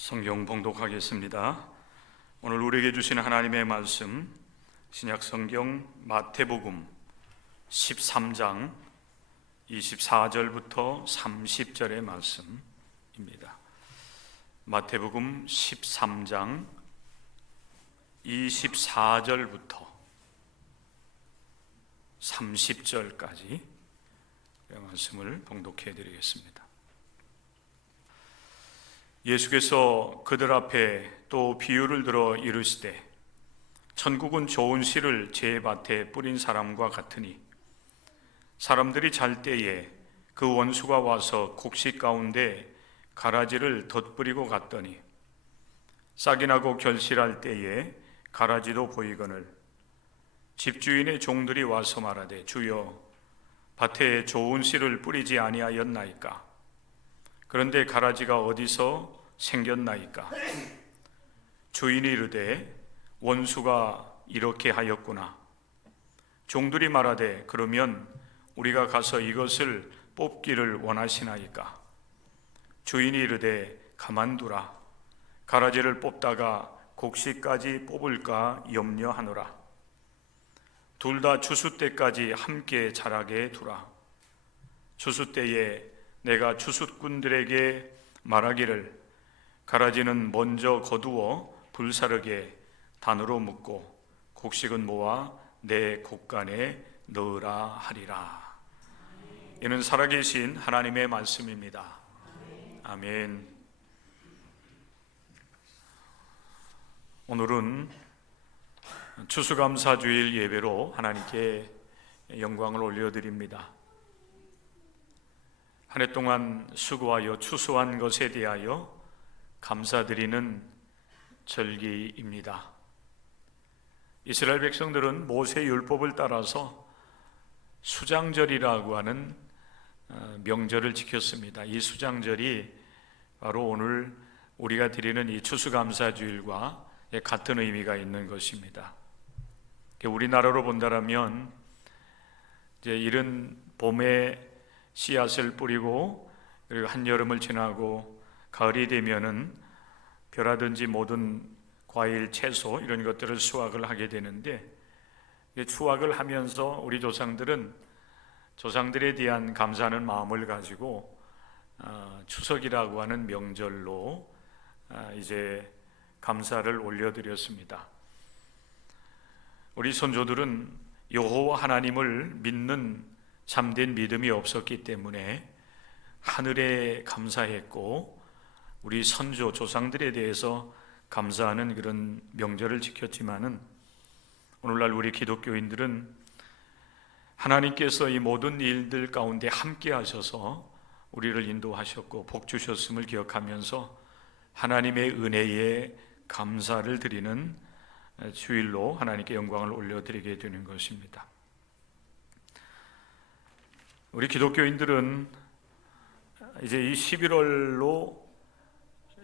성경 봉독하겠습니다. 오늘 우리에게 주신 하나님의 말씀, 신약 성경 마태복음 13장 24절부터 30절의 말씀입니다. 마태복음 13장 24절부터 30절까지 말씀을 봉독해 드리겠습니다. 예수께서 그들 앞에 또 비유를 들어 이르시되, 천국은 좋은 씨를 제 밭에 뿌린 사람과 같으니 사람들이 잘 때에 그 원수가 와서 곡식 가운데 가라지를 덧뿌리고 갔더니 싹이 나고 결실할 때에 가라지도 보이거늘 집주인의 종들이 와서 말하되, 주여, 밭에 좋은 씨를 뿌리지 아니하였나이까? 그런데 가라지가 어디서 생겼나이까? 주인이 이르되, 원수가 이렇게 하였구나. 종들이 말하되, 그러면 우리가 가서 이것을 뽑기를 원하시나이까? 주인이 이르되, 가만두라. 가라지를 뽑다가 곡식까지 뽑을까 염려하노라. 둘 다 추수 때까지 함께 자라게 두라. 추수 때에 내가 추수꾼들에게 말하기를, 가라지는 먼저 거두어 불사르게 단으로 묶고 곡식은 모아 내 곡간에 넣으라 하리라. 이는 살아계신 하나님의 말씀입니다. 아멘. 오늘은 추수감사주일 예배로 하나님께 영광을 올려드립니다. 한 해 동안 수고하여 추수한 것에 대하여 감사드리는 절기입니다. 이스라엘 백성들은 모세 율법을 따라서 수장절이라고 하는 명절을 지켰습니다. 이 수장절이 바로 오늘 우리가 드리는 이 추수감사주일과 같은 의미가 있는 것입니다. 우리나라로 본다면 이제 이른 봄에 씨앗을 뿌리고 그리고 한여름을 지나고 가을이 되면은 벼라든지 모든 과일, 채소 이런 것들을 수확을 하게 되는데, 수확을 하면서 우리 조상들은 조상들에 대한 감사하는 마음을 가지고 추석이라고 하는 명절로 이제 감사를 올려드렸습니다. 우리 선조들은 여호와 하나님을 믿는 참된 믿음이 없었기 때문에 하늘에 감사했고, 우리 선조 조상들에 대해서 감사하는 그런 명절을 지켰지만은, 오늘날 우리 기독교인들은 하나님께서 이 모든 일들 가운데 함께 하셔서 우리를 인도하셨고 복 주셨음을 기억하면서 하나님의 은혜에 감사를 드리는 주일로 하나님께 영광을 올려드리게 되는 것입니다. 우리 기독교인들은 이제 이 11월로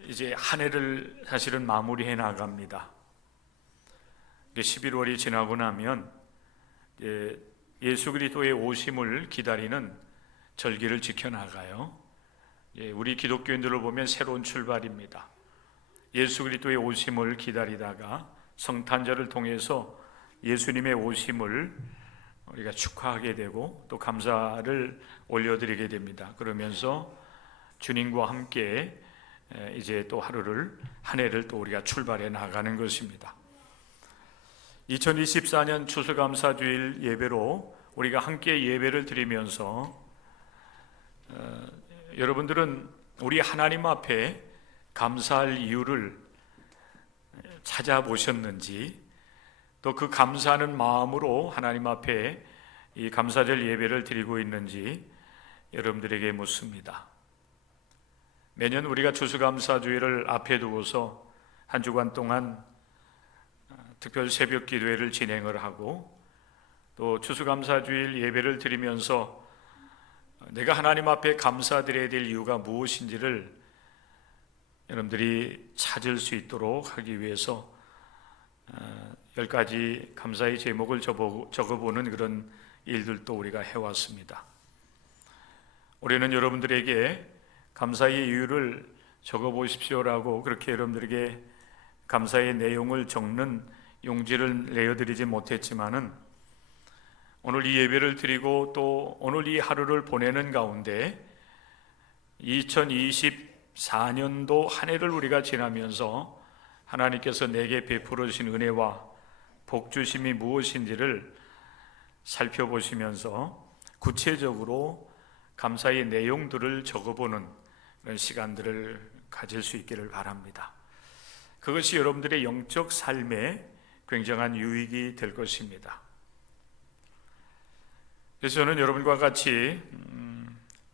이제 한 해를 사실은 마무리해 나갑니다. 11월이 지나고 나면 예수 그리스도의 오심을 기다리는 절기를 지켜나가요. 우리 기독교인들을 보면 새로운 출발입니다. 예수 그리스도의 오심을 기다리다가 성탄절을 통해서 예수님의 오심을 우리가 축하하게 되고 또 감사를 올려드리게 됩니다. 그러면서 주님과 함께 이제 또 한 해를 또 우리가 출발해 나가는 것입니다. 2024년 추수감사주일 예배로 우리가 함께 예배를 드리면서 여러분들은 우리 하나님 앞에 감사할 이유를 찾아보셨는지, 또 그 감사하는 마음으로 하나님 앞에 이 감사절 예배를 드리고 있는지 여러분들에게 묻습니다. 매년 우리가 추수감사주일을 앞에 두고서 한 주간 동안 특별 새벽 기도회를 진행을 하고, 또 추수감사주일 예배를 드리면서 내가 하나님 앞에 감사드려야 될 이유가 무엇인지를 여러분들이 찾을 수 있도록 하기 위해서 10가지 감사의 제목을 적어보는 그런 일들도 우리가 해왔습니다. 올해는 여러분들에게 감사의 이유를 적어보십시오라고 그렇게 여러분들에게 감사의 내용을 적는 용지를 내어드리지 못했지만은 오늘 이 예배를 드리고 또 오늘 이 하루를 보내는 가운데 2024년도 한 해를 우리가 지나면서 하나님께서 내게 베풀어 주신 은혜와 복 주심이 무엇인지를 살펴보시면서 구체적으로 감사의 내용들을 적어보는 그런 시간들을 가질 수 있기를 바랍니다. 그것이 여러분들의 영적 삶에 굉장한 유익이 될 것입니다. 그래서 저는 여러분과 같이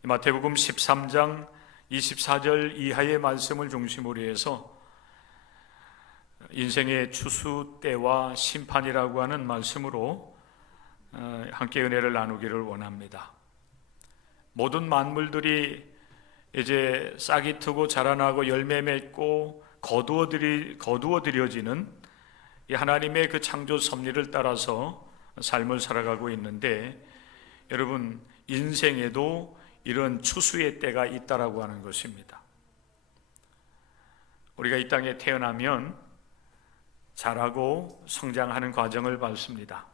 마태복음 13장 24절 이하의 말씀을 중심으로 해서 인생의 추수 때와 심판이라고 하는 말씀으로 함께 은혜를 나누기를 원합니다. 모든 만물들이 이제 싹이 트고 자라나고 열매 맺고 거두어 들여지는 이 하나님의 그 창조 섭리를 따라서 삶을 살아가고 있는데, 여러분 인생에도 이런 추수의 때가 있다라고 하는 것입니다. 우리가 이 땅에 태어나면 자라고 성장하는 과정을 밟습니다.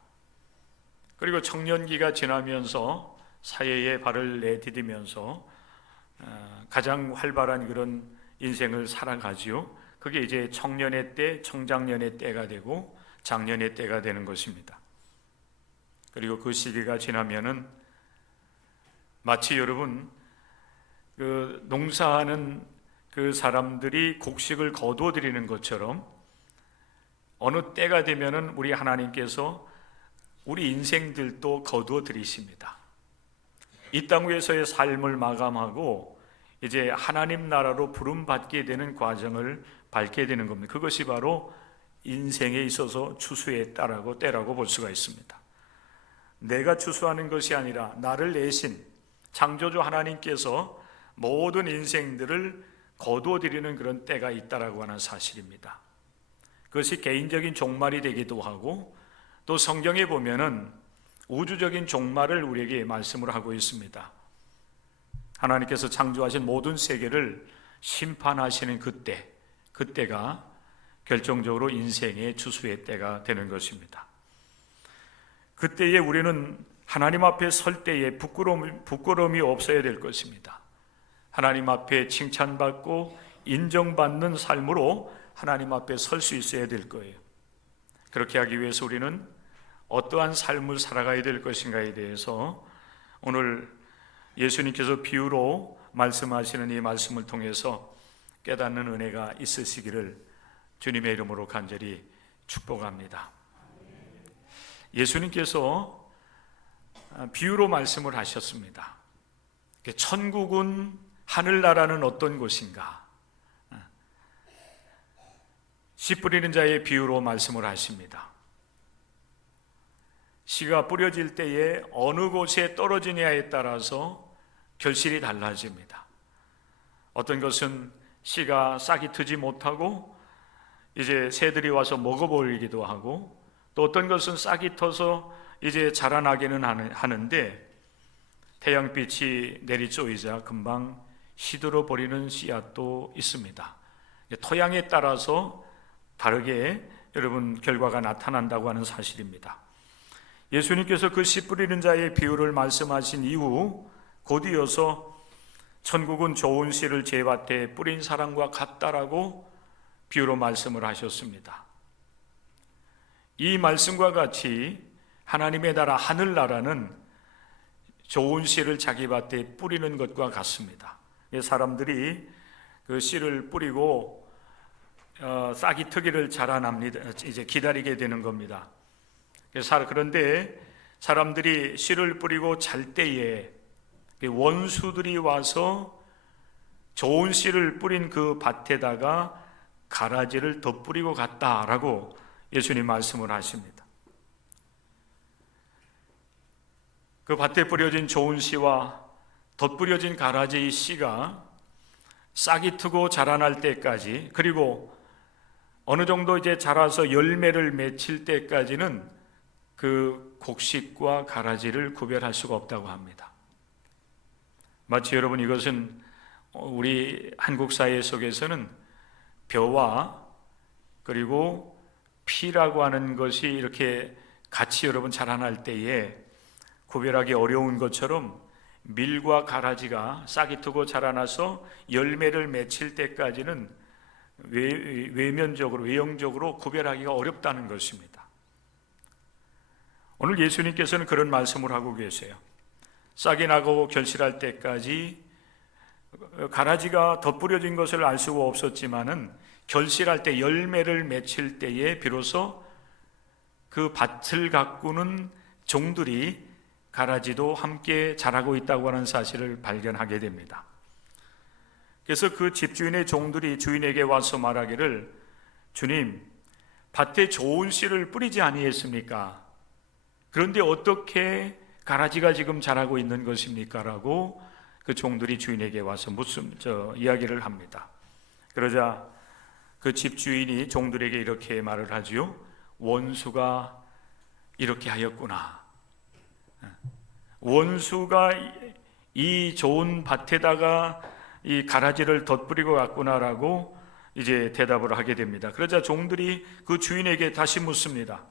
그리고 청년기가 지나면서 사회에 발을 내디디면서 가장 활발한 그런 인생을 살아가지요. 그게 이제 청년의 때, 청장년의 때가 되고 장년의 때가 되는 것입니다. 그리고 그 시기가 지나면은 마치 여러분 그 농사하는 그 사람들이 곡식을 거두어 드리는 것처럼 어느 때가 되면은 우리 하나님께서 우리 인생들도 거두어 드리십니다. 이 땅 위에서의 삶을 마감하고 이제 하나님 나라로 부름받게 되는 과정을 밟게 되는 겁니다. 그것이 바로 인생에 있어서 추수의 때라고 볼 수가 있습니다. 내가 추수하는 것이 아니라 나를 내신 창조주 하나님께서 모든 인생들을 거두어 드리는 그런 때가 있다라고 하는 사실입니다. 그것이 개인적인 종말이 되기도 하고 또 성경에 보면은 우주적인 종말을 우리에게 말씀을 하고 있습니다. 하나님께서 창조하신 모든 세계를 심판하시는 그때가 결정적으로 인생의 추수의 때가 되는 것입니다. 그때에 우리는 하나님 앞에 설 때에 부끄러움이 없어야 될 것입니다. 하나님 앞에 칭찬받고 인정받는 삶으로 하나님 앞에 설 수 있어야 될 거예요. 그렇게 하기 위해서 우리는 어떠한 삶을 살아가야 될 것인가에 대해서 오늘 예수님께서 비유로 말씀하시는 이 말씀을 통해서 깨닫는 은혜가 있으시기를 주님의 이름으로 간절히 축복합니다. 예수님께서 비유로 말씀을 하셨습니다. 천국은 하늘나라는 어떤 곳인가? 씨 뿌리는 자의 비유로 말씀을 하십니다. 씨가 뿌려질 때에 어느 곳에 떨어지냐에 따라서 결실이 달라집니다. 어떤 것은 씨가 싹이 트지 못하고 이제 새들이 와서 먹어버리기도 하고, 또 어떤 것은 싹이 터서 이제 자라나기는 하는데 태양빛이 내리쬐이자 금방 시들어 버리는 씨앗도 있습니다. 토양에 따라서 다르게 여러분 결과가 나타난다고 하는 사실입니다. 예수님께서 그 씨 뿌리는 자의 비유를 말씀하신 이후 곧 이어서 천국은 좋은 씨를 제 밭에 뿌린 사람과 같다라고 비유로 말씀을 하셨습니다. 이 말씀과 같이 하나님의 나라 하늘나라는 좋은 씨를 자기 밭에 뿌리는 것과 같습니다. 사람들이 그 씨를 뿌리고 싹이 트기를 자라납니다. 이제 기다리게 되는 겁니다. 그런데 사람들이 씨를 뿌리고 잘 때에 원수들이 와서 좋은 씨를 뿌린 그 밭에다가 가라지를 덧뿌리고 갔다라고 예수님 말씀을 하십니다. 그 밭에 뿌려진 좋은 씨와 덧뿌려진 가라지의 씨가 싹이 트고 자라날 때까지, 그리고 어느 정도 이제 자라서 열매를 맺힐 때까지는 그 곡식과 가라지를 구별할 수가 없다고 합니다. 마치 여러분 이것은 우리 한국 사회 속에서는 벼와 그리고 피라고 하는 것이 이렇게 같이 여러분 자라날 때에 구별하기 어려운 것처럼 밀과 가라지가 싹이 트고 자라나서 열매를 맺힐 때까지는 외형적으로 구별하기가 어렵다는 것입니다. 오늘 예수님께서는 그런 말씀을 하고 계세요. 싹이 나고 결실할 때까지 가라지가 덧뿌려진 것을 알 수가 없었지만은 결실할 때 열매를 맺힐 때에 비로소 그 밭을 가꾸는 종들이 가라지도 함께 자라고 있다고 하는 사실을 발견하게 됩니다. 그래서 그 집주인의 종들이 주인에게 와서 말하기를, 주님, 밭에 좋은 씨를 뿌리지 아니했습니까? 그런데 어떻게 가라지가 지금 자라고 있는 것입니까? 라고 그 종들이 주인에게 와서 이야기를 합니다. 그러자 그 집주인이 종들에게 이렇게 말을 하지요. 원수가 이렇게 하였구나. 원수가 이 좋은 밭에다가 이 가라지를 덧뿌리고 갔구나라고 이제 대답을 하게 됩니다. 그러자 종들이 그 주인에게 다시 묻습니다.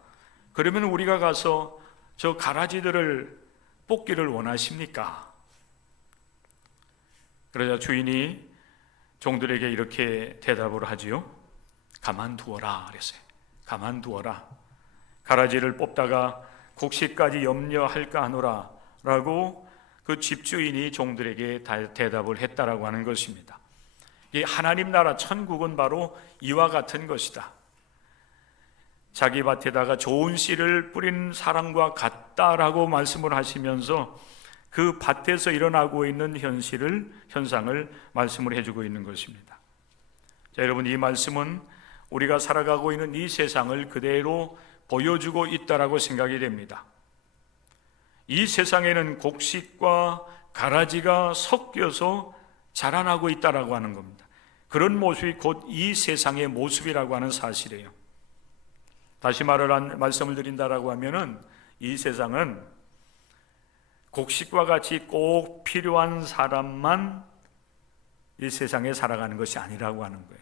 그러면 우리가 가서 저 가라지들을 뽑기를 원하십니까? 그러자 주인이 종들에게 이렇게 대답을 하지요. 가만두어라 그랬어요. 가만두어라. 가라지를 뽑다가 곡식까지 염려할까 하노라 라고 그 집주인이 종들에게 대답을 했다라고 하는 것입니다. 이 하나님 나라 천국은 바로 이와 같은 것이다. 자기 밭에다가 좋은 씨를 뿌린 사람과 같다라고 말씀을 하시면서 그 밭에서 일어나고 있는 현상을 말씀을 해주고 있는 것입니다. 자, 여러분, 이 말씀은 우리가 살아가고 있는 이 세상을 그대로 보여주고 있다라고 생각이 됩니다. 이 세상에는 곡식과 가라지가 섞여서 자라나고 있다라고 하는 겁니다. 그런 모습이 곧 이 세상의 모습이라고 하는 사실이에요. 다시 말씀을 드린다라고 하면은 이 세상은 곡식과 같이 꼭 필요한 사람만 이 세상에 살아가는 것이 아니라고 하는 거예요.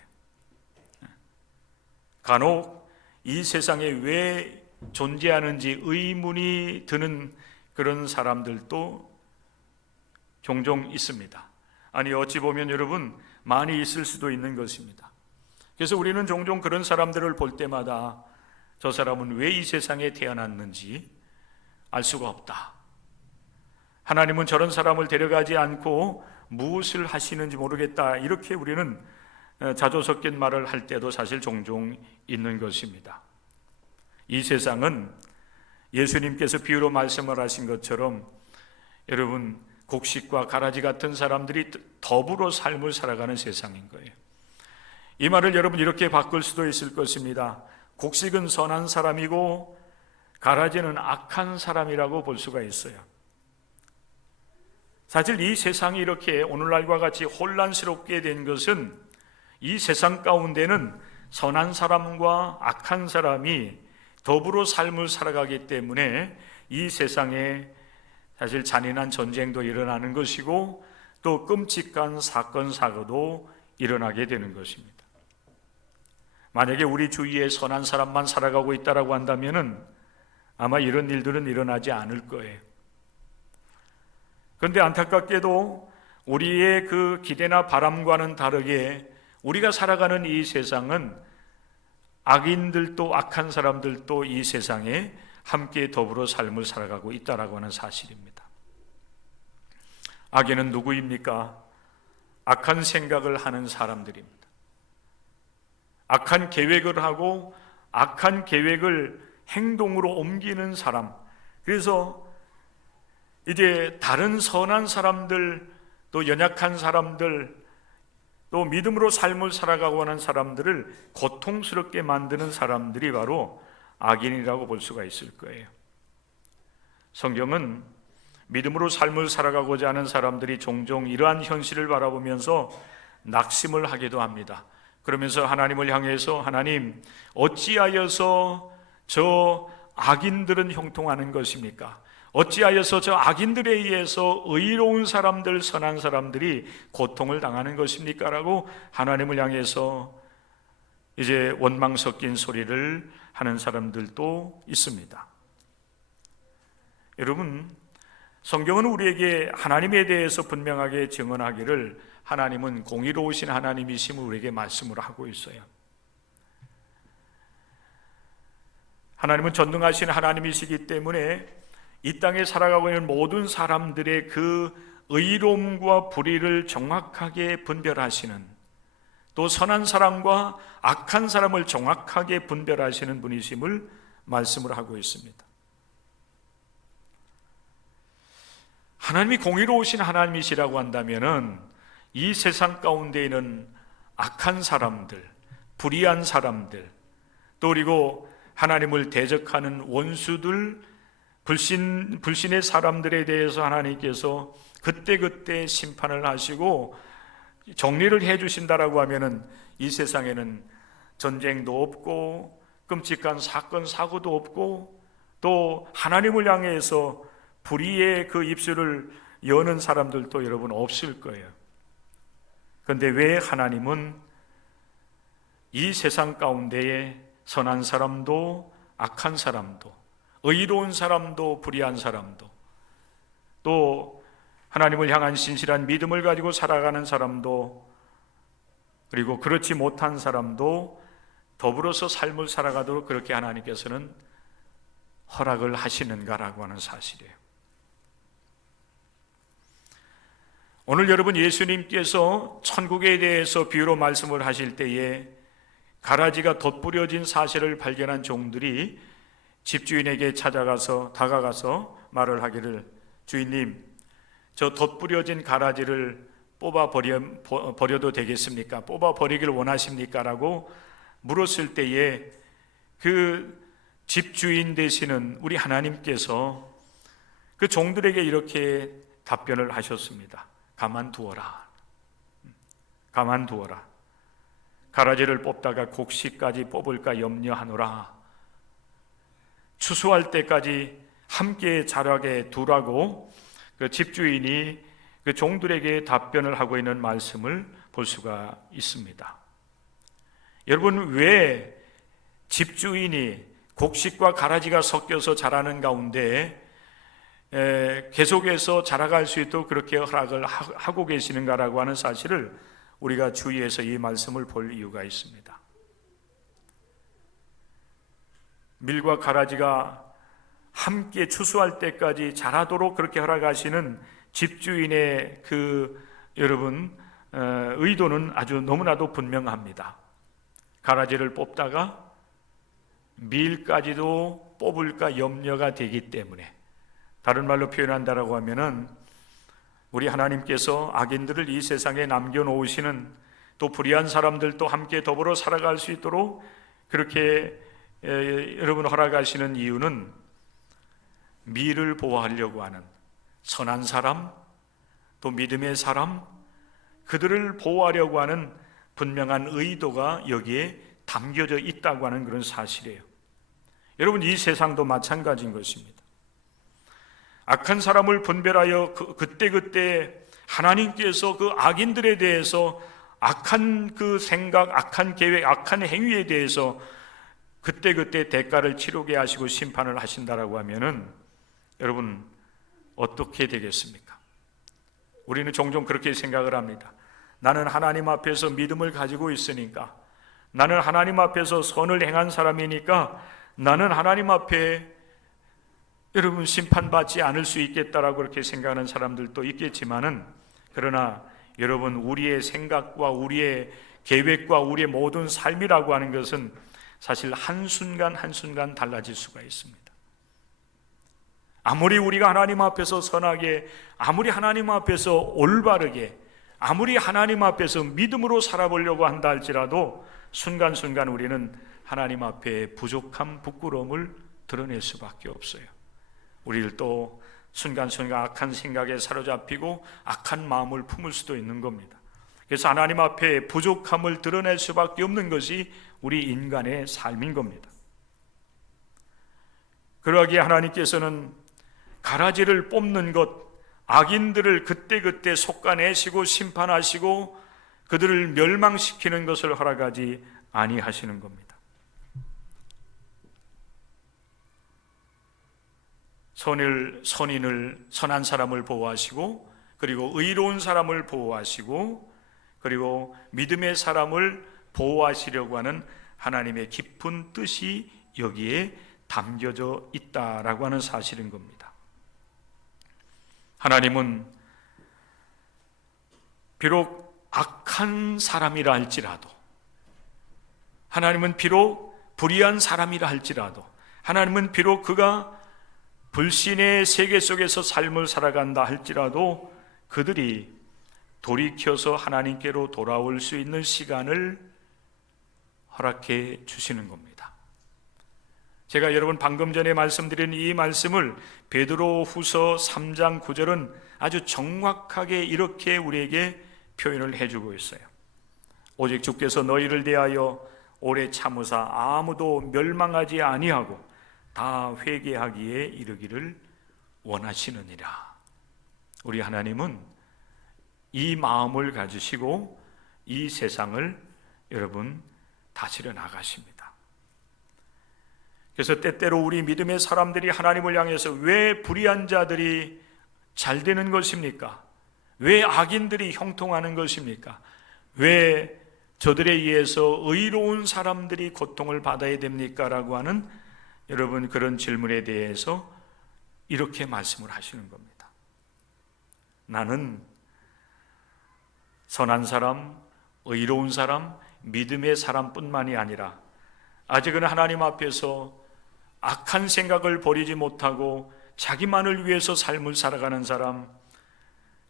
간혹 이 세상에 왜 존재하는지 의문이 드는 그런 사람들도 종종 있습니다. 아니, 어찌 보면 여러분 많이 있을 수도 있는 것입니다. 그래서 우리는 종종 그런 사람들을 볼 때마다 저 사람은 왜 이 세상에 태어났는지 알 수가 없다. 하나님은 저런 사람을 데려가지 않고 무엇을 하시는지 모르겠다. 이렇게 우리는 자조 섞인 말을 할 때도 사실 종종 있는 것입니다. 이 세상은 예수님께서 비유로 말씀을 하신 것처럼 여러분 곡식과 가라지 같은 사람들이 더불어 삶을 살아가는 세상인 거예요. 이 말을 여러분 이렇게 바꿀 수도 있을 것입니다. 곡식은 선한 사람이고 가라지는 악한 사람이라고 볼 수가 있어요. 사실 이 세상이 이렇게 오늘날과 같이 혼란스럽게 된 것은 이 세상 가운데는 선한 사람과 악한 사람이 더불어 삶을 살아가기 때문에 이 세상에 사실 잔인한 전쟁도 일어나는 것이고 또 끔찍한 사건 사고도 일어나게 되는 것입니다. 만약에 우리 주위에 선한 사람만 살아가고 있다라고 한다면은 아마 이런 일들은 일어나지 않을 거예요. 그런데 안타깝게도 우리의 그 기대나 바람과는 다르게 우리가 살아가는 이 세상은 악인들도 악한 사람들도 이 세상에 함께 더불어 삶을 살아가고 있다라고 하는 사실입니다. 악인은 누구입니까? 악한 생각을 하는 사람들입니다. 악한 계획을 하고 악한 계획을 행동으로 옮기는 사람. 그래서 이제 다른 선한 사람들, 또 연약한 사람들, 또 믿음으로 삶을 살아가고 하는 사람들을 고통스럽게 만드는 사람들이 바로 악인이라고 볼 수가 있을 거예요. 성경은 믿음으로 삶을 살아가고자 하는 사람들이 종종 이러한 현실을 바라보면서 낙심을 하기도 합니다. 그러면서 하나님을 향해서 하나님, 어찌하여서 저 악인들은 형통하는 것입니까? 어찌하여서 저 악인들에 의해서 의로운 사람들, 선한 사람들이 고통을 당하는 것입니까? 라고 하나님을 향해서 이제 원망 섞인 소리를 하는 사람들도 있습니다. 여러분, 성경은 우리에게 하나님에 대해서 분명하게 증언하기를 하나님은 공의로우신 하나님이심을 우리에게 말씀을 하고 있어요. 하나님은 전능하신 하나님이시기 때문에 이 땅에 살아가고 있는 모든 사람들의 그 의로움과 불의를 정확하게 분별하시는, 또 선한 사람과 악한 사람을 정확하게 분별하시는 분이심을 말씀을 하고 있습니다. 하나님이 공의로우신 하나님이시라고 한다면은 이 세상 가운데 있는 악한 사람들, 불의한 사람들, 또 그리고 하나님을 대적하는 원수들, 불신의 사람들에 대해서 하나님께서 그때그때 심판을 하시고 정리를 해 주신다라고 하면은 이 세상에는 전쟁도 없고 끔찍한 사건 사고도 없고 또 하나님을 향해서 불의의 그 입술을 여는 사람들도 여러분 없을 거예요. 그런데 왜 하나님은 이 세상 가운데에 선한 사람도 악한 사람도 의로운 사람도 불의한 사람도 또 하나님을 향한 신실한 믿음을 가지고 살아가는 사람도 그리고 그렇지 못한 사람도 더불어서 삶을 살아가도록 그렇게 하나님께서는 허락을 하시는가라고 하는 사실이에요. 오늘 여러분, 예수님께서 천국에 대해서 비유로 말씀을 하실 때에 가라지가 덧뿌려진 사실을 발견한 종들이 집주인에게 다가가서 말을 하기를, 주인님, 저 덧뿌려진 가라지를 뽑아 버려도 되겠습니까? 뽑아 버리길 원하십니까? 라고 물었을 때에 그 집주인 되시는 우리 하나님께서 그 종들에게 이렇게 답변을 하셨습니다. 가만두어라. 가만두어라. 가라지를 뽑다가 곡식까지 뽑을까 염려하노라. 추수할 때까지 함께 자라게 두라고 그 집주인이 그 종들에게 답변을 하고 있는 말씀을 볼 수가 있습니다. 여러분, 왜 집주인이 곡식과 가라지가 섞여서 자라는 가운데 계속해서 자라갈 수 있도록 그렇게 허락을 하고 계시는가라고 하는 사실을 우리가 주의해서 이 말씀을 볼 이유가 있습니다. 밀과 가라지가 함께 추수할 때까지 자라도록 그렇게 허락하시는 집주인의 그 여러분 의도는 아주 너무나도 분명합니다. 가라지를 뽑다가 밀까지도 뽑을까 염려가 되기 때문에, 다른 말로 표현한다라고 하면은 우리 하나님께서 악인들을 이 세상에 남겨놓으시는, 또 불의한 사람들도 함께 더불어 살아갈 수 있도록 그렇게 여러분 허락하시는 이유는 미를 보호하려고 하는 선한 사람, 또 믿음의 사람, 그들을 보호하려고 하는 분명한 의도가 여기에 담겨져 있다고 하는 그런 사실이에요. 여러분, 이 세상도 마찬가지인 것입니다. 악한 사람을 분별하여 그때그때 하나님께서 그 악인들에 대해서 악한 그 생각, 악한 계획, 악한 행위에 대해서 그때그때 대가를 치르게 하시고 심판을 하신다라고 하면은 여러분 어떻게 되겠습니까? 우리는 종종 그렇게 생각을 합니다. 나는 하나님 앞에서 믿음을 가지고 있으니까, 나는 하나님 앞에서 선을 행한 사람이니까 나는 하나님 앞에 여러분 심판받지 않을 수 있겠다라고 그렇게 생각하는 사람들도 있겠지만은, 그러나 여러분, 우리의 생각과 우리의 계획과 우리의 모든 삶이라고 하는 것은 사실 한순간 한순간 달라질 수가 있습니다. 아무리 우리가 하나님 앞에서 선하게, 아무리 하나님 앞에서 올바르게, 아무리 하나님 앞에서 믿음으로 살아보려고 한다 할지라도 순간순간 우리는 하나님 앞에 부족함, 부끄러움을 드러낼 수밖에 없어요. 우리를 또 순간순간 악한 생각에 사로잡히고 악한 마음을 품을 수도 있는 겁니다. 그래서 하나님 앞에 부족함을 드러낼 수밖에 없는 것이 우리 인간의 삶인 겁니다. 그러기에 하나님께서는 가라지를 뽑는 것, 악인들을 그때그때 솎아내시고 심판하시고 그들을 멸망시키는 것을 허락하지 아니하시는 겁니다. 선한 사람을 보호하시고, 그리고 의로운 사람을 보호하시고, 그리고 믿음의 사람을 보호하시려고 하는 하나님의 깊은 뜻이 여기에 담겨져 있다라고 하는 사실인 겁니다. 하나님은 비록 악한 사람이라 할지라도, 하나님은 비록 불의한 사람이라 할지라도, 하나님은 비록 그가 불신의 세계 속에서 삶을 살아간다 할지라도 그들이 돌이켜서 하나님께로 돌아올 수 있는 시간을 허락해 주시는 겁니다. 제가 여러분 방금 전에 말씀드린 이 말씀을 베드로후서 3장 9절은 아주 정확하게 이렇게 우리에게 표현을 해주고 있어요. 오직 주께서 너희를 대하여 오래 참으사 아무도 멸망하지 아니하고 다 회개하기에 이르기를 원하시느니라. 우리 하나님은 이 마음을 가지시고 이 세상을 여러분 다스려 나가십니다. 그래서 때때로 우리 믿음의 사람들이 하나님을 향해서 왜 불의한 자들이 잘 되는 것입니까? 왜 악인들이 형통하는 것입니까? 왜 저들에 의해서 의로운 사람들이 고통을 받아야 됩니까? 라고 하는 여러분 그런 질문에 대해서 이렇게 말씀을 하시는 겁니다. 나는 선한 사람, 의로운 사람, 믿음의 사람뿐만이 아니라 아직은 하나님 앞에서 악한 생각을 버리지 못하고 자기만을 위해서 삶을 살아가는 사람,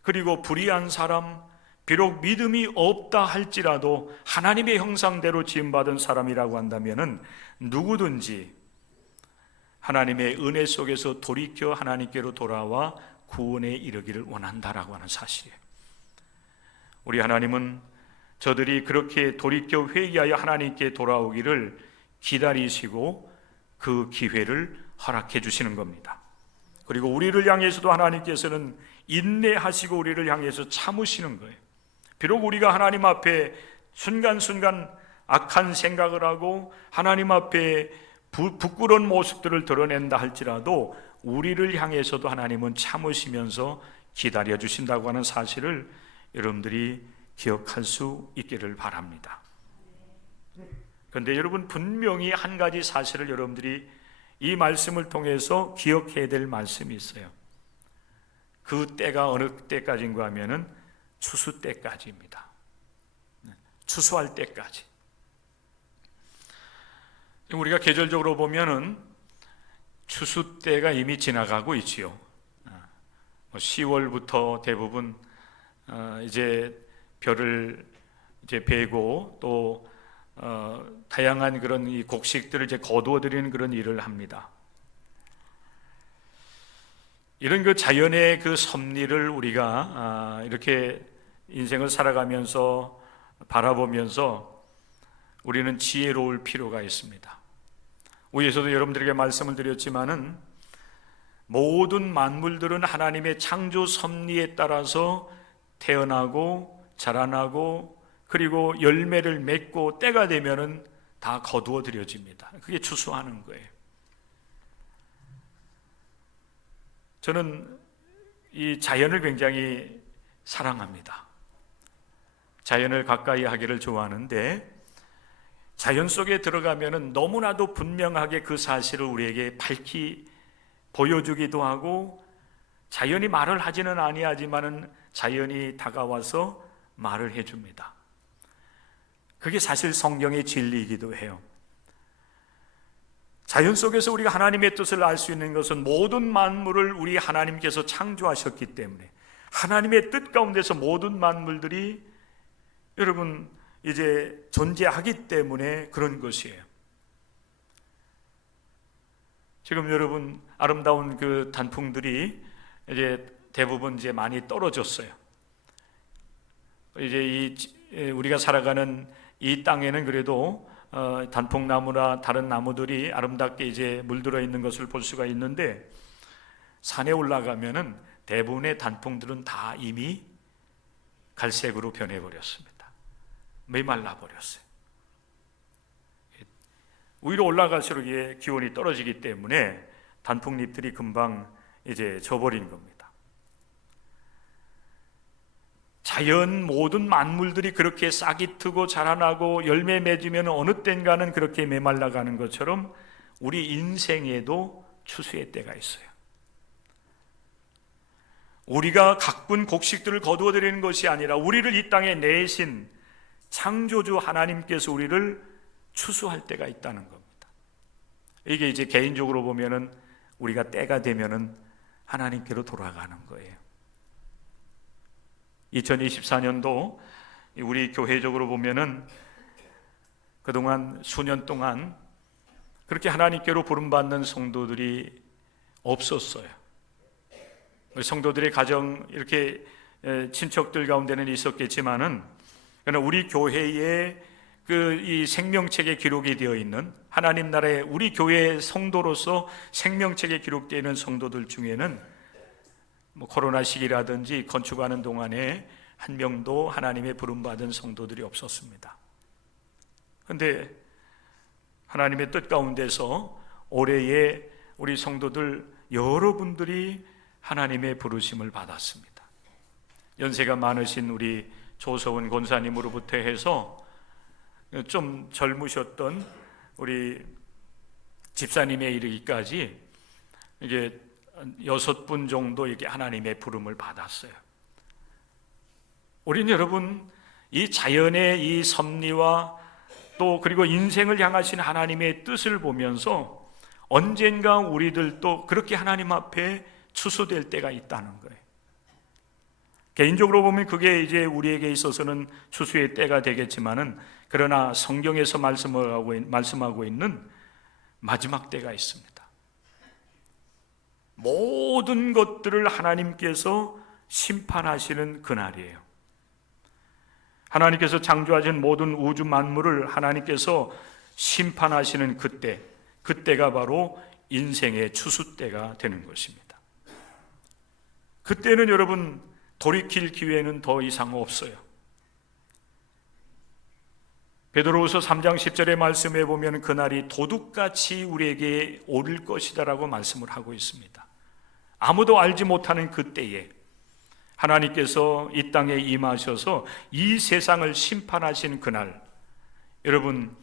그리고 불의한 사람, 비록 믿음이 없다 할지라도 하나님의 형상대로 지음받은 사람이라고 한다면 누구든지 하나님의 은혜 속에서 돌이켜 하나님께로 돌아와 구원에 이르기를 원한다라고 하는 사실이에요. 우리 하나님은 저들이 그렇게 돌이켜 회개하여 하나님께 돌아오기를 기다리시고 그 기회를 허락해 주시는 겁니다. 그리고 우리를 향해서도 하나님께서는 인내하시고 우리를 향해서 참으시는 거예요. 비록 우리가 하나님 앞에 순간순간 악한 생각을 하고 하나님 앞에 부끄러운 모습들을 드러낸다 할지라도 우리를 향해서도 하나님은 참으시면서 기다려 주신다고 하는 사실을 여러분들이 기억할 수 있기를 바랍니다. 그런데 여러분 분명히 한 가지 사실을 여러분들이 이 말씀을 통해서 기억해야 될 말씀이 있어요. 그 때가 어느 때까지인가 하면은 추수 때까지입니다. 추수할 때까지. 우리가 계절적으로 보면은 추수 때가 이미 지나가고 있지요. 10월부터 대부분 이제 벼를 이제 베고 또 다양한 그런 이 곡식들을 이제 거두어 드리는 그런 일을 합니다. 이런 그 자연의 그 섭리를 우리가 이렇게 인생을 살아가면서 바라보면서 우리는 지혜로울 필요가 있습니다. 위에서도 여러분들에게 말씀을 드렸지만은 모든 만물들은 하나님의 창조 섭리에 따라서 태어나고 자라나고 그리고 열매를 맺고 때가 되면은 다 거두어 드려집니다. 그게 추수하는 거예요. 저는 이 자연을 굉장히 사랑합니다. 자연을 가까이 하기를 좋아하는데 자연 속에 들어가면은 너무나도 분명하게 그 사실을 우리에게 밝히 보여주기도 하고 자연이 말을 하지는 아니하지만은 자연이 다가와서 말을 해줍니다. 그게 사실 성경의 진리이기도 해요. 자연 속에서 우리가 하나님의 뜻을 알 수 있는 것은 모든 만물을 우리 하나님께서 창조하셨기 때문에 하나님의 뜻 가운데서 모든 만물들이 여러분 이제 존재하기 때문에 그런 것이에요. 지금 여러분 아름다운 그 단풍들이 이제 대부분 이제 많이 떨어졌어요. 이제 우리가 살아가는 이 땅에는 그래도 단풍나무나 다른 나무들이 아름답게 이제 물들어 있는 것을 볼 수가 있는데 산에 올라가면은 대부분의 단풍들은 다 이미 갈색으로 변해버렸습니다. 메말라 버렸어요. 위로 올라갈수록 기온이 떨어지기 때문에 단풍잎들이 금방 이제 져버린 겁니다. 자연 모든 만물들이 그렇게 싹이 트고 자라나고 열매 맺으면 어느 땐가는 그렇게 메말라가는 것처럼 우리 인생에도 추수의 때가 있어요. 우리가 가꾼 곡식들을 거두어드리는 것이 아니라 우리를 이 땅에 내신 창조주 하나님께서 우리를 추수할 때가 있다는 겁니다. 이게 이제 개인적으로 보면은 우리가 때가 되면은 하나님께로 돌아가는 거예요. 2024년도 우리 교회적으로 보면은 그동안 수년 동안 그렇게 하나님께로 부름받는 성도들이 없었어요. 성도들의 가정 이렇게 친척들 가운데는 있었겠지만은 그러나 우리 교회의 이 생명책에 기록이 되어 있는 하나님 나라의 우리 교회의 성도로서 생명책에 기록되어 있는 성도들 중에는 코로나 시기라든지 건축하는 동안에 한 명도 하나님의 부름받은 성도들이 없었습니다. 그런데 하나님의 뜻 가운데서 올해에 우리 성도들 여러분들이 하나님의 부르심을 받았습니다. 연세가 많으신 우리 조서원 권사님으로부터 해서 좀 젊으셨던 우리 집사님에 이르기까지 이게 6분 정도 이게 하나님의 부름을 받았어요. 우리는 여러분 이 자연의 이 섭리와 또 그리고 인생을 향하신 하나님의 뜻을 보면서 언젠가 우리들도 그렇게 하나님 앞에 추수될 때가 있다는 거예요. 개인적으로 보면 그게 이제 우리에게 있어서는 추수의 때가 되겠지만은 그러나 성경에서 말씀하고 있는 마지막 때가 있습니다. 모든 것들을 하나님께서 심판하시는 그날이에요. 하나님께서 창조하신 모든 우주 만물을 하나님께서 심판하시는 그때가 바로 인생의 추수 때가 되는 것입니다. 그때는 여러분 돌이킬 기회는 더 이상 없어요. 베드로후서 3장 10절의 말씀에 보면 그날이 도둑같이 우리에게 오를 것이다라고 말씀을 하고 있습니다. 아무도 알지 못하는 그때에 하나님께서 이 땅에 임하셔서 이 세상을 심판하신 그날, 여러분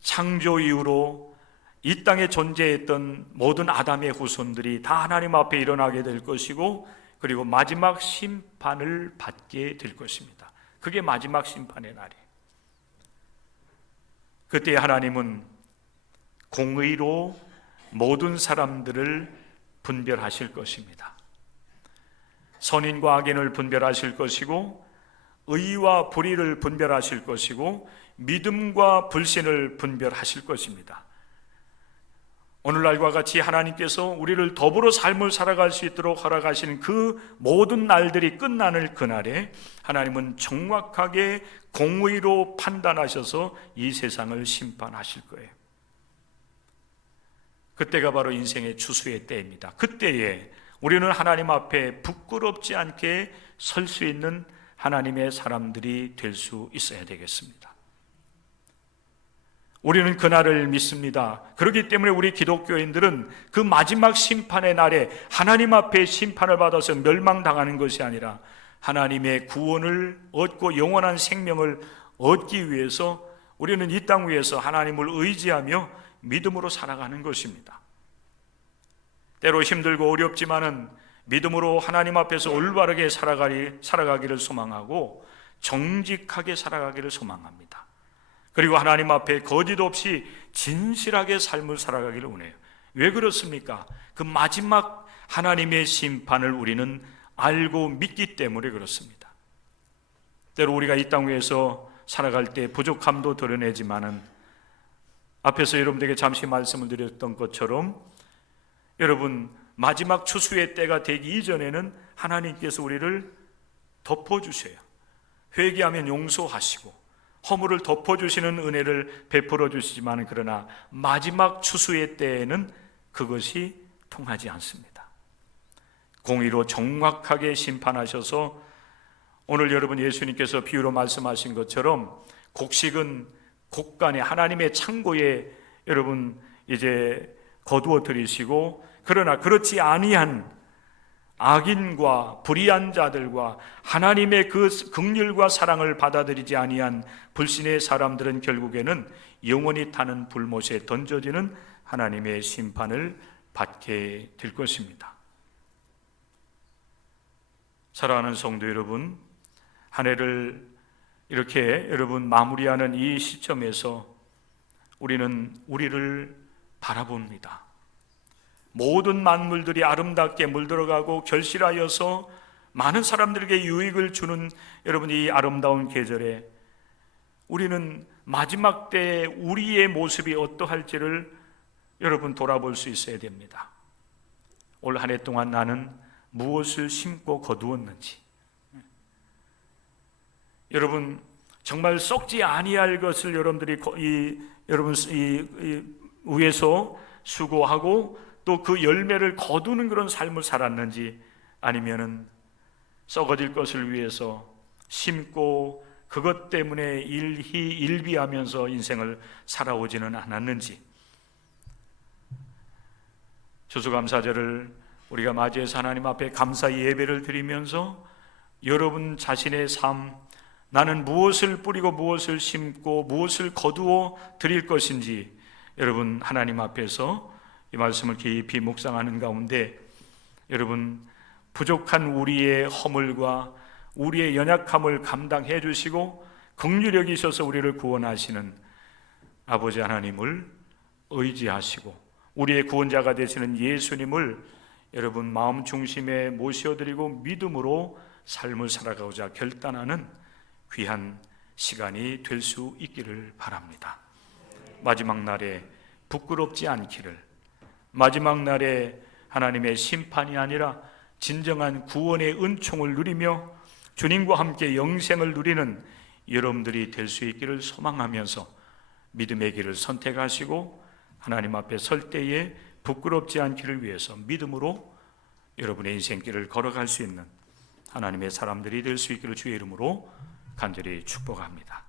창조 이후로 이 땅에 존재했던 모든 아담의 후손들이 다 하나님 앞에 일어나게 될 것이고 그리고 마지막 심판을 받게 될 것입니다. 그게 마지막 심판의 날이에요. 그때 하나님은 공의로 모든 사람들을 분별하실 것입니다. 선인과 악인을 분별하실 것이고 의와 불의를 분별하실 것이고 믿음과 불신을 분별하실 것입니다. 오늘날과 같이 하나님께서 우리를 더불어 삶을 살아갈 수 있도록 허락하시는 그 모든 날들이 끝나는 그날에 하나님은 정확하게 공의로 판단하셔서 이 세상을 심판하실 거예요. 그때가 바로 인생의 추수의 때입니다. 그때에 우리는 하나님 앞에 부끄럽지 않게 설 수 있는 하나님의 사람들이 될 수 있어야 되겠습니다. 우리는 그날을 믿습니다. 그렇기 때문에 우리 기독교인들은 그 마지막 심판의 날에 하나님 앞에 심판을 받아서 멸망당하는 것이 아니라 하나님의 구원을 얻고 영원한 생명을 얻기 위해서 우리는 이 땅 위에서 하나님을 의지하며 믿음으로 살아가는 것입니다. 때로 힘들고 어렵지만은 믿음으로 하나님 앞에서 올바르게 살아가기를 소망하고 정직하게 살아가기를 소망합니다. 그리고 하나님 앞에 거짓 없이 진실하게 삶을 살아가기를 원해요. 왜 그렇습니까? 그 마지막 하나님의 심판을 우리는 알고 믿기 때문에 그렇습니다. 때로 우리가 이 땅 위에서 살아갈 때 부족함도 드러내지만은 앞에서 여러분들에게 잠시 말씀을 드렸던 것처럼 여러분 마지막 추수의 때가 되기 이전에는 하나님께서 우리를 덮어주셔요. 회개하면 용서하시고 허물을 덮어주시는 은혜를 베풀어 주시지만 그러나 마지막 추수의 때에는 그것이 통하지 않습니다. 공의로 정확하게 심판하셔서 오늘 여러분 예수님께서 비유로 말씀하신 것처럼 곡식은 곡간에 하나님의 창고에 여러분 이제 거두어 들이시고, 그러나 그렇지 아니한 악인과 불의한 자들과 하나님의 그 긍휼과 사랑을 받아들이지 아니한 불신의 사람들은 결국에는 영원히 타는 불못에 던져지는 하나님의 심판을 받게 될 것입니다. 사랑하는 성도 여러분, 한 해를 이렇게 여러분 마무리하는 이 시점에서 우리는 우리를 바라봅니다. 모든 만물들이 아름답게 물들어가고 결실하여서 많은 사람들에게 유익을 주는 여러분 이 아름다운 계절에 우리는 마지막 때에 우리의 모습이 어떠할지를 여러분 돌아볼 수 있어야 됩니다. 올 한 해 동안 나는 무엇을 심고 거두었는지, 여러분 정말 썩지 아니할 것을 여러분들이 여러분 위해서 수고하고 또 그 열매를 거두는 그런 삶을 살았는지, 아니면은 썩어질 것을 위해서 심고 그것 때문에 일비하면서 인생을 살아오지는 않았는지. 추수감사절을 우리가 맞이해서 하나님 앞에 감사 예배를 드리면서 여러분 자신의 삶, 나는 무엇을 뿌리고 무엇을 심고 무엇을 거두어 드릴 것인지 여러분 하나님 앞에서 이 말씀을 깊이 묵상하는 가운데 여러분 부족한 우리의 허물과 우리의 연약함을 감당해 주시고 긍휼히 여기셔서 우리를 구원하시는 아버지 하나님을 의지하시고 우리의 구원자가 되시는 예수님을 여러분 마음 중심에 모셔드리고 믿음으로 삶을 살아가고자 결단하는 귀한 시간이 될 수 있기를 바랍니다. 마지막 날에 부끄럽지 않기를, 마지막 날에 하나님의 심판이 아니라 진정한 구원의 은총을 누리며 주님과 함께 영생을 누리는 여러분들이 될 수 있기를 소망하면서 믿음의 길을 선택하시고 하나님 앞에 설 때에 부끄럽지 않기를 위해서 믿음으로 여러분의 인생길을 걸어갈 수 있는 하나님의 사람들이 될 수 있기를 주의 이름으로 간절히 축복합니다.